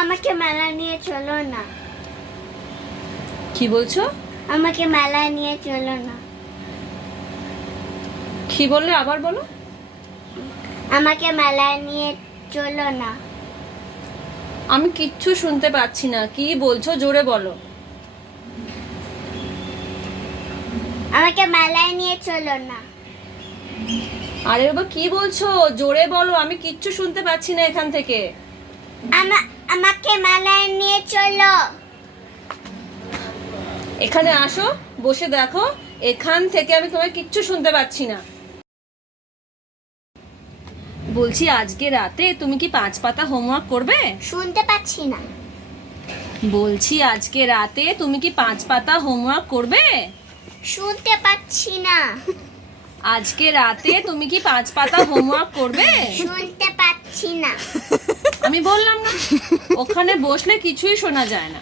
আমাকে মেলা নিয়ে চলো না। কি বলছো? আমাকে মেলায় নিয়ে চলো না। কি বললে আবার বলো? আমাকে মেলায় নিয়ে চলো না। আমি কিচ্ছু শুনতে পাচ্ছি না, কি বলছো জোরে বলো। আমাকে মেলায় নিয়ে চলো না। আরে বাবা কি বলছো, জোরে বলো, আমি কিচ্ছু শুনতে পাচ্ছি না এখান থেকে। আমাকে মেলায় নিয়ে চলো। এখানে আসো, বসে দেখো, এখান থেকে আমি তোমায় কিচ্ছু শুনতে পাচ্ছি না। বলছি আজকে রাতে তুমি কি 5 পাতা হোমওয়ার্ক করবে? শুনতে পাচ্ছি না। বলছি আজকে রাতে তুমি কি 5 পাতা হোমওয়ার্ক করবে? শুনতে পাচ্ছি না। আজকে রাতে তুমি কি 5 পাতা হোমওয়ার্ক করবে? শুনতে পাচ্ছি না। আমি বললাম না, ওখানে বসলে কিছুই শোনা যায় না।